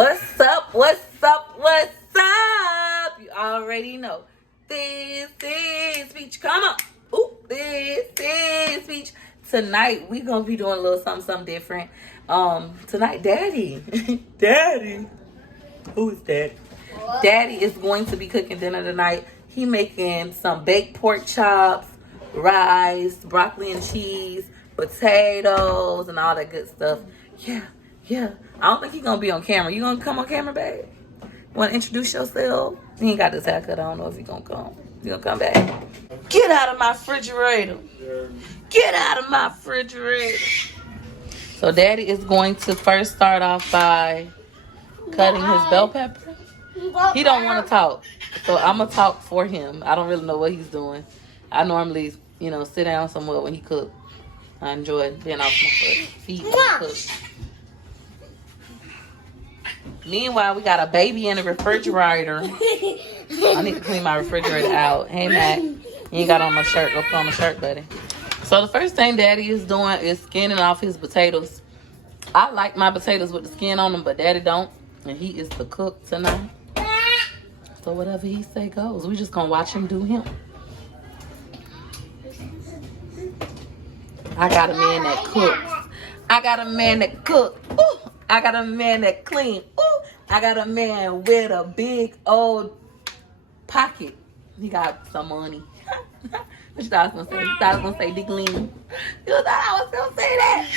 What's up? What's up? What's up? You already know. This is Peach. Come on. Ooh, this is Peach. Tonight we gonna be doing a little something different. Tonight, Daddy. Daddy. Who is Daddy? What? Daddy is going to be cooking dinner tonight. He making some baked pork chops, rice, broccoli and cheese, potatoes, and all that good stuff. Yeah. I don't think he's gonna be on camera. You gonna come on camera, babe? Wanna introduce yourself? He ain't got this haircut. I don't know if he gonna come. You gonna come back? Get out of my refrigerator. Get out of my refrigerator. So Daddy is going to first start off by cutting his bell pepper. He don't want to talk, so I'm gonna talk for him. I don't really know what he's doing. I normally, sit down somewhere when he cooks. I enjoy being off my feet when he cooks. Meanwhile, we got a baby in the refrigerator. I need to clean my refrigerator out. Hey, Matt, you ain't got on my shirt. Go put on my shirt, buddy. So the first thing Daddy is doing is skinning off his potatoes. I like my potatoes with the skin on them, but Daddy don't. And he is the cook tonight. So whatever he say goes. We just gonna watch him do him. I got a man that cooks. I got a man that cooks. Ooh, I got a man that clean. Ooh, I got a man with a big old pocket. He got some money. What you thought I was gonna say? You thought I was gonna say Dick Lean? You thought I was gonna say that?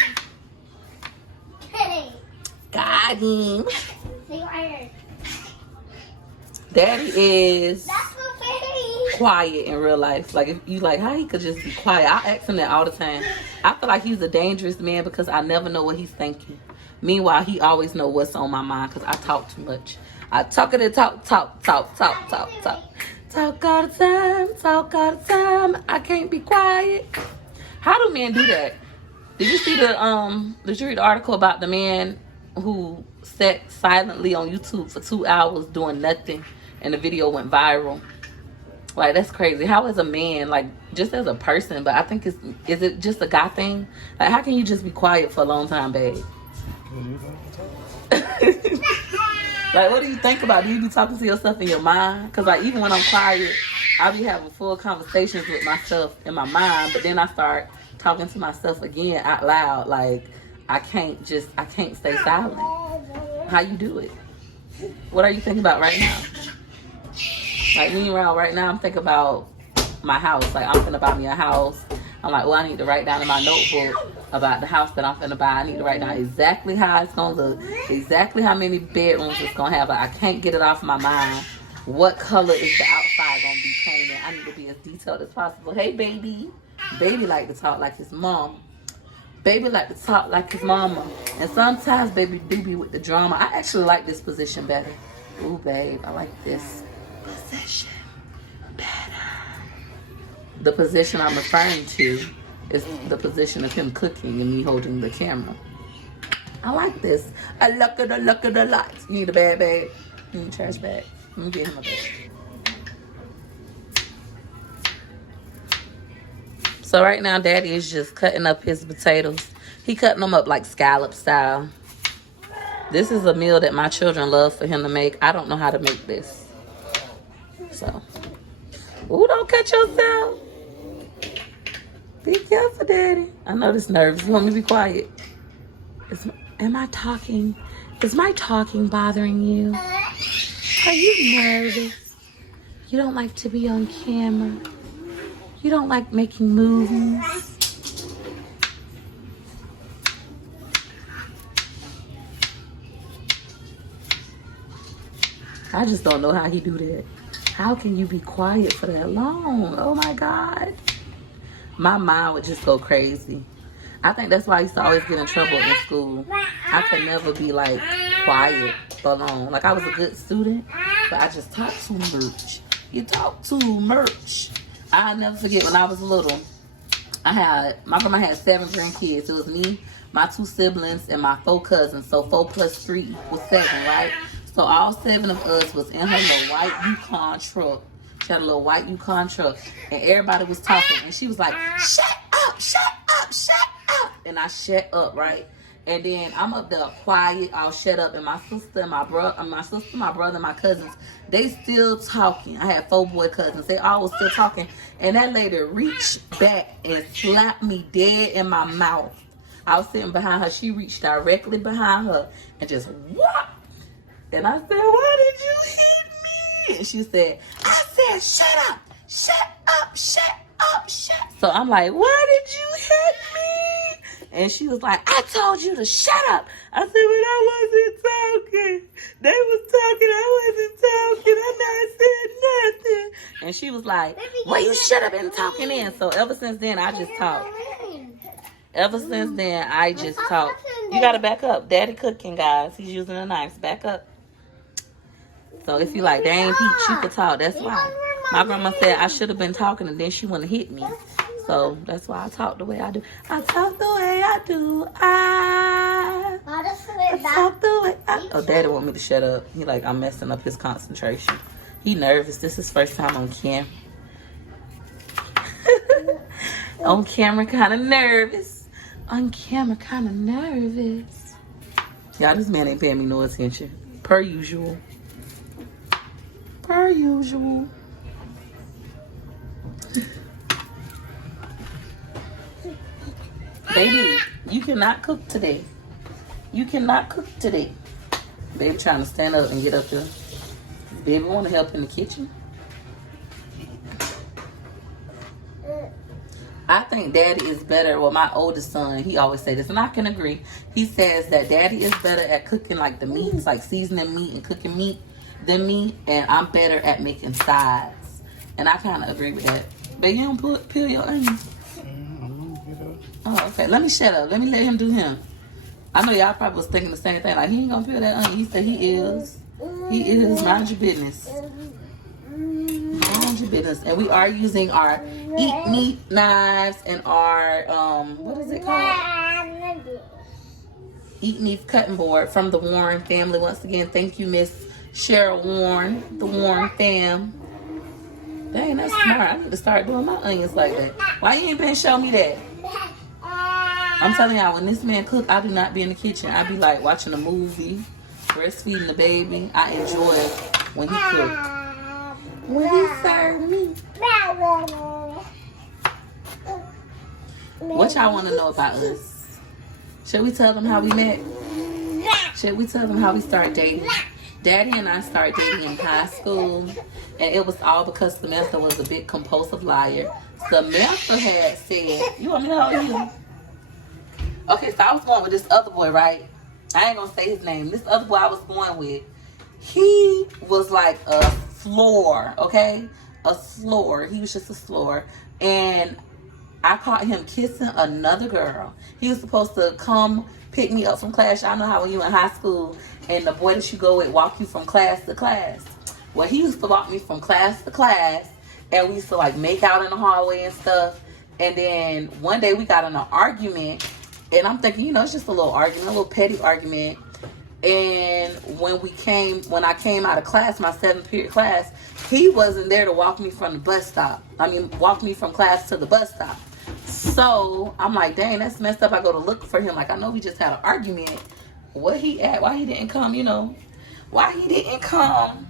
Got him. Daddy is quiet in real life. Like, if you like how he could just be quiet. I ask him that all the time. I feel like he's a dangerous man because I never know what he's thinking. Meanwhile, he always know what's on my mind because I talk too much. I talk all the time. I can't be quiet. How do men do that? Did you see did you read the article about the man who sat silently on YouTube for 2 hours doing nothing and the video went viral? Like, that's crazy. How is a man, like, just as a person, but I think is it just a guy thing? Like, how can you just be quiet for a long time, babe? Like, what do you think about? Do you be talking to yourself in your mind? Because, like, even when I'm quiet, I be having full conversations with myself in my mind, but then I start talking to myself again out loud. Like, I can't stay silent. How you do it? What are you thinking about right now? Like, meanwhile, right now I'm thinking about my house. Like, I'm finna buy me a house. I'm like, well, I need to write down in my notebook about the house that I'm finna buy. I need to write down exactly how it's gonna look, exactly how many bedrooms it's gonna have. Like, I can't get it off my mind. What color is the outside gonna be painted? I need to be as detailed as possible. Hey, baby. Baby like to talk like his mom. Baby like to talk like his mama. And sometimes baby do be with the drama. I actually like this position better. Ooh, babe, I like this position better. The position I'm referring to is the position of him cooking and me holding the camera. I like this. I look at the lights. You need a bag, babe? You need a trash bag? Let me get him a bag. So right now, Daddy is just cutting up his potatoes. He cutting them up like scallop style. This is a meal that my children love for him to make. I don't know how to make this. So, ooh, don't cut yourself. Be careful, Daddy. I know this nervous. You want me to be quiet? Am I talking? Is my talking bothering you? Are you nervous? You don't like to be on camera? You don't like making movies? I just don't know how he do that. How can you be quiet for that long? Oh my God. My mind would just go crazy. I think that's why I used to always get in trouble in school. I could never be like quiet for long. Like, I was a good student, but I just talk too much. You talk too much. I'll never forget when I was little. My grandma had 7 grandkids. It was me, my 2 siblings, and my 4 cousins. So 4 plus 3 equals 7, right? So all 7 of us was in her little white Yukon truck. She had a little white Yukon truck, and everybody was talking. And she was like, shut up, shut up, shut up. And I shut up, right? And then I'm up there quiet, all shut up, and my sister and my brother, and my cousins, they still talking. I had 4 boy cousins. They all was still talking. And that lady reached back and slapped me dead in my mouth. I was sitting behind her. She reached directly behind her and just whop. And I said, why did you hit me? And she said, I said, shut up, shut up, shut up, shut up. So I'm like, why did you hit me? And she was like, I told you to shut up. I said, but I wasn't talking. They was talking, I wasn't talking. I not said nothing. And she was like, well, you shut up and talking in. So ever since then, I just talk. Ever since then, I just talk. You gotta back up. Daddy cooking, guys. He's using a knife. Back up. So if you like, dang Peach, you could talk. That's why. My grandma said I should have been talking and then she wouldn't hit me. So that's why I talk the way I do. I talk the way I do. I talk the way I... Oh, Daddy want me to shut up. He like, I'm messing up his concentration. He nervous. This is his first time on camera. On camera, kind of nervous. On camera, kind of nervous. Y'all, this man ain't paying me no attention. Per usual. Per usual. Baby, you cannot cook today. You cannot cook today. Baby trying to stand up and get up there. Baby want to help in the kitchen. I think Daddy is better. Well, my oldest son, he always say this, and I can agree. He says that Daddy is better at cooking like the meats, like seasoning meat and cooking meat than me, and I'm better at making sides. And I kind of agree with that. But you don't peel your onions. Oh, okay. Let me shut up. Let me let him do him. I know y'all probably was thinking the same thing. Like, he ain't gonna peel that onion. He said he is. He is. Mind your business. Mind your business. And we are using our eat meat knives and our, what is it called? Eat meat cutting board from the Warren family. Once again, thank you, Miss Cheryl Warren, the Warren fam. Dang, that's smart. I need to start doing my onions like that. Why you ain't been show me that? I'm telling y'all, when this man cook, I do not be in the kitchen. I be like watching a movie, breastfeeding the baby. I enjoy it when he cook. When he serve me. What y'all want to know about us? Should we tell them how we met? Should we tell them how we started dating? Daddy and I started dating in high school, and it was all because Samantha was a big compulsive liar. Samantha had said, you want me to hold you? Okay, so I was going with this other boy, right? I ain't gonna say his name. This other boy I was going with, he was like a floor, okay? A floor. He was just a floor. And I caught him kissing another girl. He was supposed to come pick me up from class. Y'all know how when you in high school and the boy that you go with walk you from class to class. Well, he used to walk me from class to class, and we used to like make out in the hallway and stuff. And then one day we got in an argument, and I'm thinking, you know, it's just a little argument, a little petty argument. And when I came out of class, my 7th period class, he wasn't there to walk me from the bus stop. Walk me from class to the bus stop. So I'm like, dang, that's messed up. I go to look for him. Like, I know we just had an argument. Where he at? Why he didn't come, you know? Why he didn't come?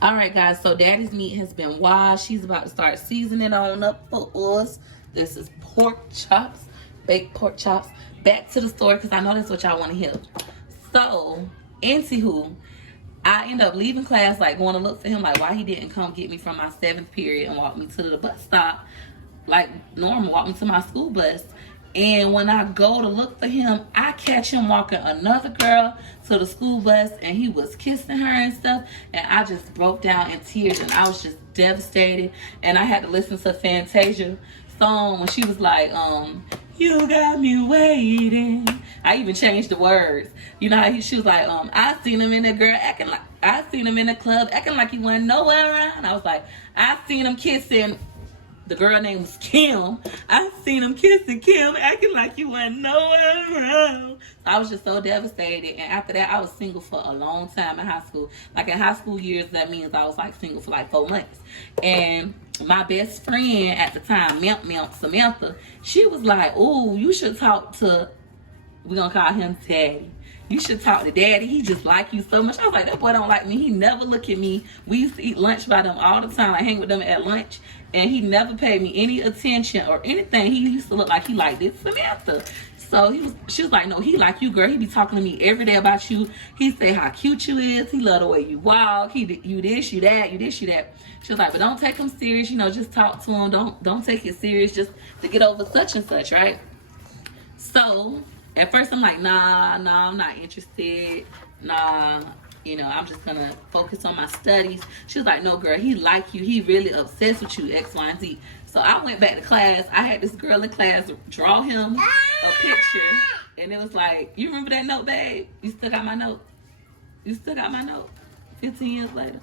All right, guys. So Daddy's meat has been washed. She's about to start seasoning on up for us. This is pork chops, baked pork chops. Back to the store because I know that's what y'all want to hear. So, anywho, I end up leaving class, like going to look for him, like why he didn't come get me from my 7th period and walk me to the bus stop, like normal, walk me to my school bus. And when I go to look for him, I catch him walking another girl to the school bus, and he was kissing her and stuff. And I just broke down in tears, and I was just devastated. And I had to listen to Fantasia song when she was like, you got me waiting. I even changed the words. You know how she was like, I seen him in the club acting like he wasn't nowhere around. I was like, I seen him kissing. The girl name was Kim. I seen him kissing Kim, acting like he wasn't nowhere around. I was just so devastated. And after that, I was single for a long time in high school. Like in high school years, that means I was like single for like 4 months. And my best friend at the time, Samantha, she was like, "Oh, you should talk to We're gonna call him Daddy. You should talk to Daddy. He just like you so much. I was like, that boy don't like me. He never look at me. We used to eat lunch by them all the time. I hang with them at lunch. And he never paid me any attention or anything. He used to look like he liked this Samantha. So she was like, no, he like you, girl. He be talking to me every day about you. He say how cute you is. He love the way you walk. You this, you that, you this, you that. She was like, but don't take him serious. You know, just talk to him. Don't take it serious just to get over such and such, right? So at first I'm like, nah, I'm not interested. Nah, you know, I'm just gonna focus on my studies. She was like, no, girl, he like you. He really obsessed with you, X, Y, and Z. So I went back to class. I had this girl in class draw him a picture. And it was like, you remember that note, babe? You still got my note? You still got my note? 15 years later.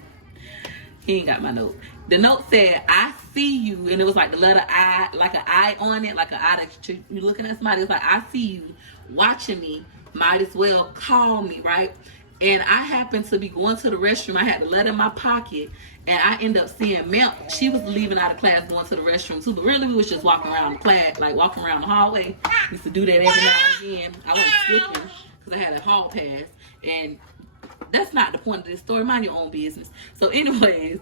He ain't got my note. The note said, I see you. And it was like the letter I, like an eye on it, like an eye that you're looking at somebody. It's like, I see you watching me. Might as well call me, right? And I happened to be going to the restroom. I had the letter in my pocket. And I ended up seeing Mel. She was leaving out of class going to the restroom too. But really, we was just walking around the class, like walking around the hallway. Used to do that every now and again. I wasn't skipping because I had a hall pass. And that's not the point of this story. Mind your own business. So anyways,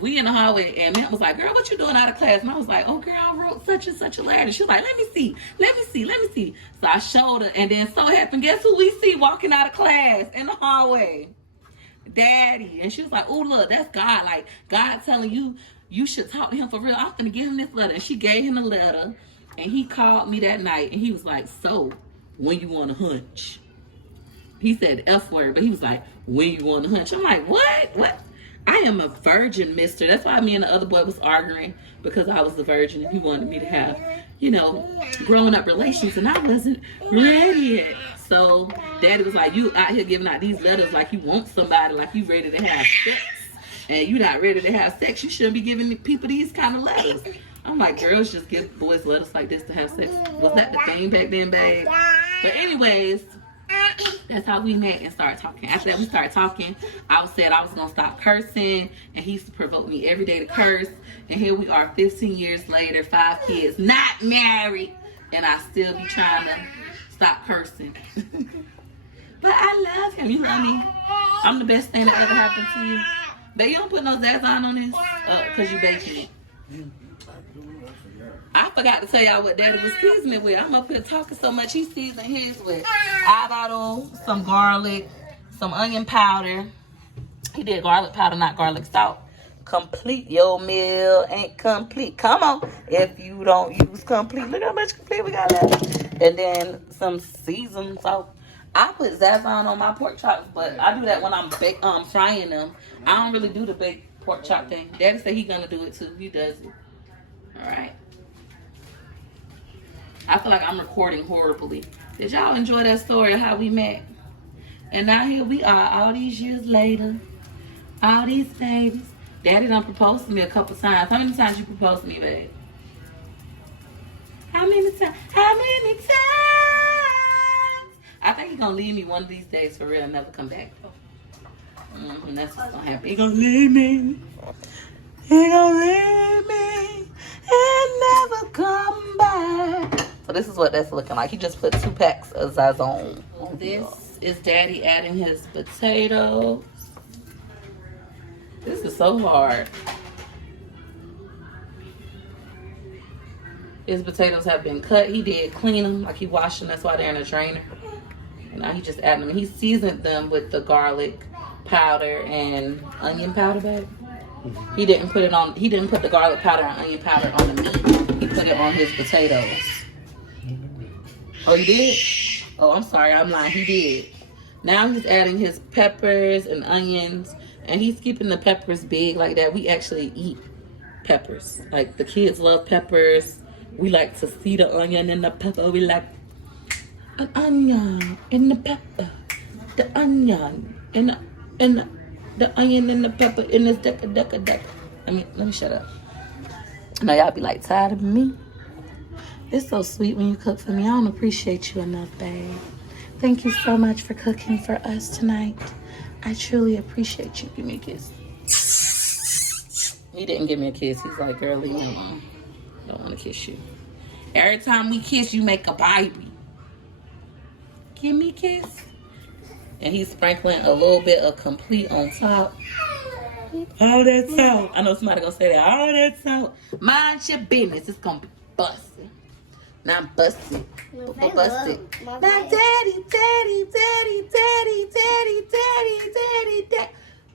we in the hallway and Matt was like, girl, what you doing out of class? And I was like, oh, girl, I wrote such and such a letter. And she was like, let me see. So I showed her. And then so happened, guess who we see walking out of class in the hallway? Daddy. And she was like, oh, look, that's God. Like, God telling you, you should talk to him for real. I'm going to give him this letter. And she gave him the letter. And he called me that night. And he was like, so, when you want to hunch? He said the F word, but he was like, when you want to hunch? I'm like, what? I am a virgin, mister. That's why me and the other boy was arguing, because I was a virgin and he wanted me to have, you know, growing up relations, and I wasn't ready yet. So Daddy was like, you out here giving out these letters like you want somebody, like you ready to have sex, and you not ready to have sex. You shouldn't be giving people these kind of letters. I'm like, girls just give boys letters like this to have sex. Was that the thing back then, babe? But anyways, that's how we met and started talking. After that, we started talking. I said I was going to stop cursing, and he used to provoke me every day to curse. And here we are 15 years later, 5 kids, not married, and I still be trying to stop cursing. But I love him. You love me? I'm the best thing that ever happened to you. But you don't put no Zazon on this because you baking it. I forgot to tell y'all what Daddy was seasoning with. I'm up here talking so much, he's seasoning his with avocado, some garlic, some onion powder. He did garlic powder, not garlic salt. Complete. Your meal ain't complete. Come on. If you don't use complete, look how much complete we got left. And then some seasoned salt. I put Zazon on my pork chops, but I do that when I'm frying them. I don't really do the baked pork chop thing. Daddy said he's gonna do it too. He does it. All right. I feel like I'm recording horribly. Did y'all enjoy that story of how we met? And now here we are, all these years later. All these babies. Daddy done proposed to me a couple times. How many times you proposed to me, babe? How many times? How many times? I think he's gonna leave me one of these days for real and never come back though. That's what's gonna happen. He gonna leave me. He gonna leave me and never come back. So this is what that's looking like. He just put 2 packs of Zazon. This is Daddy adding his potatoes. This is so hard. His potatoes have been cut. He did clean them, like he washed them. That's why they're in a drainer. And now he just added them. He seasoned them with the garlic powder and onion powder, babe. He didn't put the garlic powder and onion powder on the meat. He put it on his potatoes. Oh, he did? Oh, I'm sorry. I'm lying. He did. Now he's adding his peppers and onions. And he's keeping the peppers big like that. We actually eat peppers. Like, the kids love peppers. We like to see the onion and the pepper. We like an onion and the pepper. The onion and the onion and the pepper in this deca. Let me shut up. Now y'all be like, tired of me? It's so sweet when you cook for me. I don't appreciate you enough, babe. Thank you so much for cooking for us tonight. I truly appreciate you. Give me a kiss. He didn't give me a kiss. He's like, girl, leave me alone. Don't want to kiss you. Every time we kiss, you make a baby. Give me a kiss. And he's sprinkling a little bit of complete on top. All that salt. I know somebody gonna say that. All that salt. Mind your business. It's gonna be busting. Not busted. But busted. Now daddy.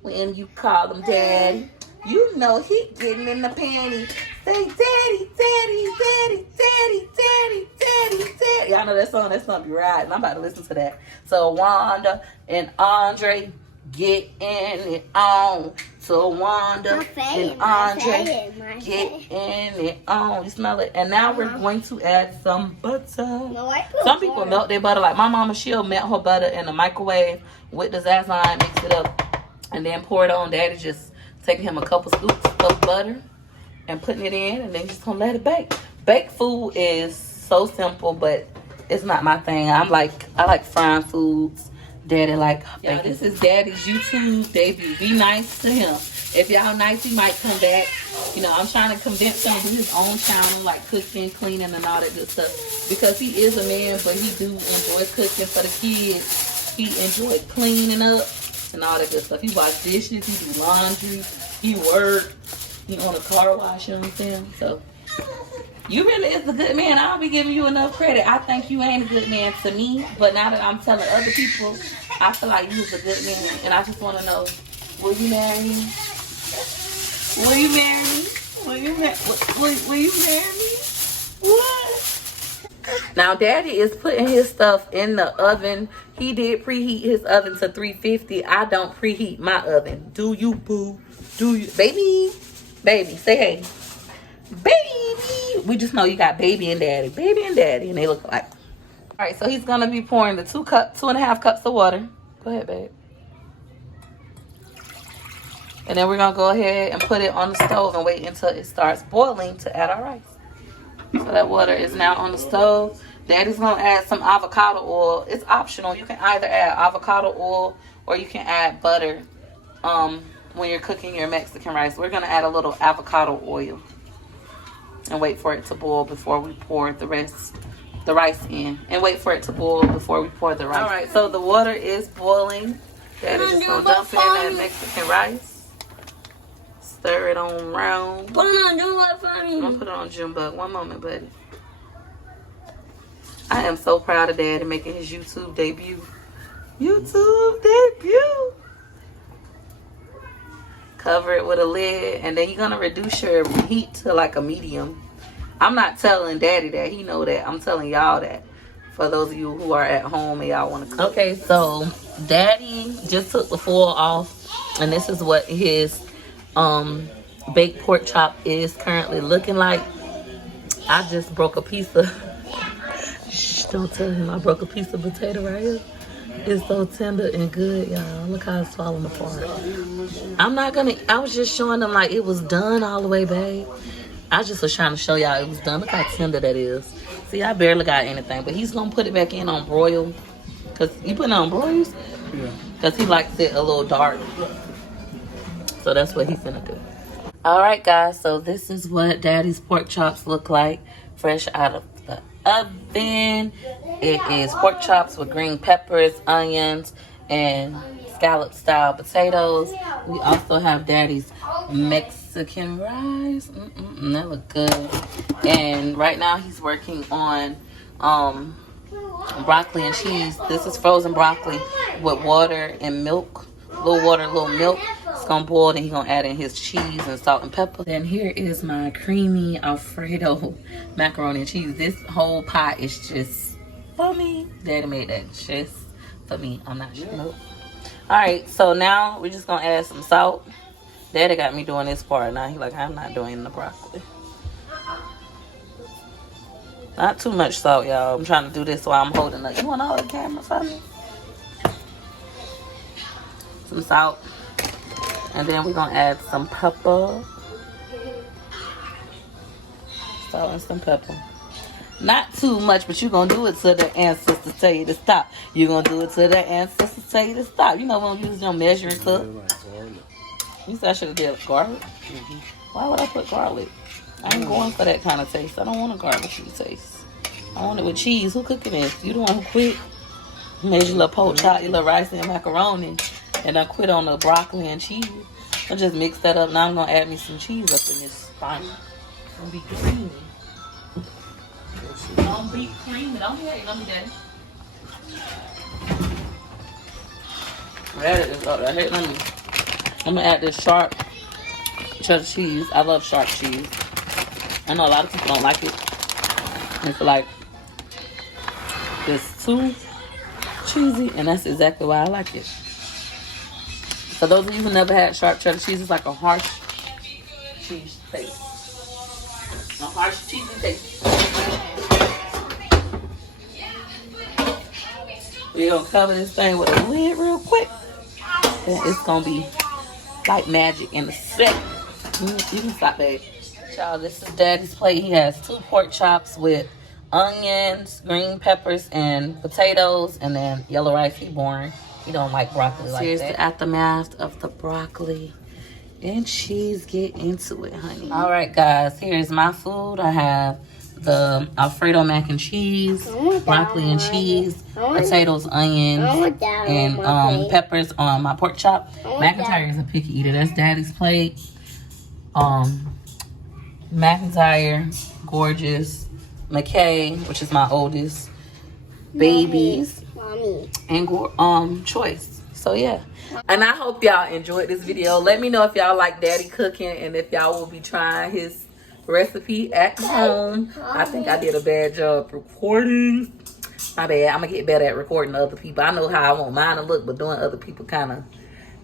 When you call him daddy, you know he getting in the panties. Say daddy. Y'all know that song? That song be riding. I'm about to listen to that. So Wanda and Andre, get in it on. So Wanda and Andre, get in it on. You smell it? And now we're going to add some butter. Some people melt their butter. Like my mama, she'll melt her butter in the microwave with the Zazine, mix it up, and then pour it on. Daddy just taking him a couple scoops of butter and putting it in, and then just gonna let it bake. Baked food is so simple, but it's not my thing. I like frying foods. Daddy like baking. This is Daddy's YouTube debut. Be nice to him. If y'all nice, he might come back. You know, I'm trying to convince him to do his own channel, like cooking, cleaning, and all that good stuff. Because he is a man, but he do enjoy cooking for the kids. He enjoy cleaning up and all that good stuff. He wash dishes, he do laundry, he work, he on a car wash, you know what I'm saying? So you really is a good man. I don't be giving you enough credit. I think you ain't a good man to me, but now that I'm telling other people, I feel like you's a good man. And I just want to know, will you marry me? Will you marry me? Will you marry me? What? Now, Daddy is putting his stuff in the oven. He did preheat his oven to 350. I don't preheat my oven. Do you, boo? Do you? Baby, say hey. Baby. We just know you got baby and daddy. Baby and daddy, and they look alike. All right, so he's going to be pouring the 2.5 cups of water. Go ahead, babe. And then we're going to go ahead and put it on the stove and wait until it starts boiling to add our rice. So that water is now on the stove. Daddy's going to add some avocado oil. It's optional. You can either add avocado oil or you can add butter when you're cooking your Mexican rice. We're going to add a little avocado oil and wait for it to boil before we pour the rice in. And wait for it to boil before we pour the rice. All right, so the water is boiling. Daddy's just going to dump in that Mexican rice. Stir it on round. Put it on Junebug for me. I'm gonna put it on Junebug. One moment, buddy. I am so proud of Daddy making his YouTube debut. Cover it with a lid, and then you're gonna reduce your heat to like a medium. I'm not telling Daddy that. He know that. I'm telling y'all that. For those of you who are at home and y'all want to cook. Okay, so Daddy just took the foil off, and this is what his baked pork chop is currently looking like. I just broke a piece of shh, don't tell him I broke a piece of potato right here. It's so tender and good, y'all. Look how it's falling apart. I was just showing them like it was done all the way, babe. I just was trying to show y'all it was done. Look how tender that is. See, I barely got anything, but he's gonna put it back in on broil. Cause you put it on broils? Yeah. Cause he likes it a little dark. So that's what he's gonna do. All right, guys. So this is what Daddy's pork chops look like, fresh out of the oven. It is pork chops with green peppers, onions, and scallop-style potatoes. We also have Daddy's Mexican rice. That look good. And right now he's working on broccoli and cheese. This is frozen broccoli with water and milk. Little water, little milk. It's gonna boil, and he's gonna add in his cheese and salt and pepper. Then here is my creamy Alfredo macaroni and cheese. This whole pot is just for me. Daddy made that just for me. I'm not sure. Nope. All right, so now we're just gonna add some salt. Daddy got me doing this part. Now he's like, I'm not doing the broccoli. Not too much salt, y'all. I'm trying to do this while I'm holding it. You want to hold the camera for me? Some salt. And then we're going to add some pepper. Salt and some pepper. Not too much, but you're going to do it till the ancestors tell you to stop. You're going to do it till the ancestors tell you to stop. You know when we use your measuring cup? You said I should have did garlic? Why would I put garlic? I ain't going for that kind of taste. I don't want a garlic taste. I want it with cheese. Who cooking this? You the one who quit? Made your little pork chop, your little rice and macaroni, and I quit on the broccoli and cheese. I just mix that up. Now I'm gonna add me some cheese up in this spine. It's gonna be creamy. Don't be creamy. Don't be hating on me, Daddy. I hate on me. I'm gonna add this sharp cheddar cheese. I love sharp cheese. I know a lot of people don't like it. It's like it's too cheesy, and that's exactly why I like it. For those of you who never had sharp cheddar cheese, it's like a harsh cheese taste. A harsh cheesy taste. We're gonna cover this thing with a lid real quick. And it's gonna be like magic in a second. You can stop that. Y'all, this is Daddy's plate. He has 2 pork chops with onions, green peppers, and potatoes, and then yellow rice. He boring. He don't like broccoli like that. Here's the aftermath of the broccoli and cheese. Get into it, honey. All right, guys. Here's my food. I have the Alfredo mac and cheese, broccoli and cheese, potatoes, onions, and peppers on my pork chop. McIntyre is a picky eater. That's Daddy's plate. McIntyre, Gorgeous, McKay, which is my oldest, babies, and Choice. So yeah, and I hope y'all enjoyed this video. Let me know if y'all like Daddy cooking and if y'all will be trying his recipe at home. I think I did a bad job recording. My bad. I'm gonna get better at recording other people. I know how I want mine to look, but doing other people kind of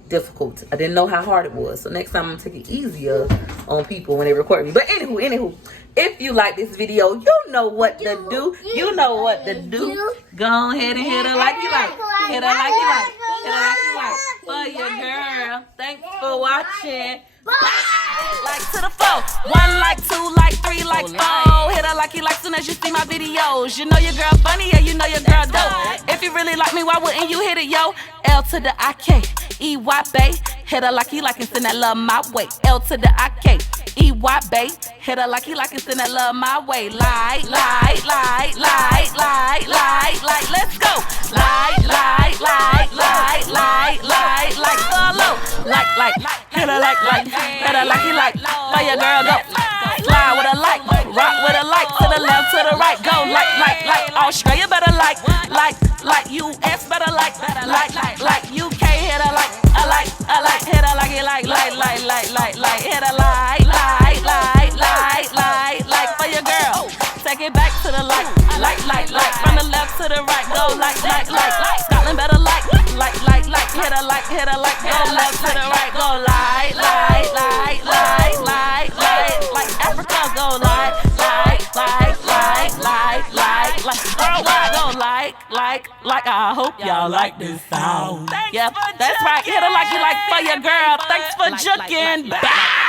difficult. I didn't know how hard it was, so next time I'm gonna take it easier on people when they record me. But anywho, if you like this video, you know what to do. You know what to do. Go ahead and hit her like you like. Hit her like you like. Hit her like you like. For your girl. Thanks for watching. Bye. Like to the 4. 1 like, 2 like, 3 like, 4. Hit her like you like soon as you see my videos. You know your girl funny, yeah, you know your girl dope. If you really like me, why wouldn't you hit it, yo? L to the IKEY, bae. Hit her like you like and send that love my way. L to the IKEY, bae. Hit her like you like and send that love my way. Like, let's go. Like, follow. Like, hit her like, hit her like you like. For your girl, go. Slide with a like, rock with a like. To the left, to the right, go. Like. Australia better like. US better like. UK, hit her like. I like. Hit her like it like. Hit her like. For your girl. Take it back to the like. From the left to the right, go like. Scotland better like. Hit her like. Go left to the right, go like. Like Africa, go like. Worldwide, go like. I hope y'all like this sound. Yep, that's right. Hit her like you like for your girl. Thanks for juking. Bye.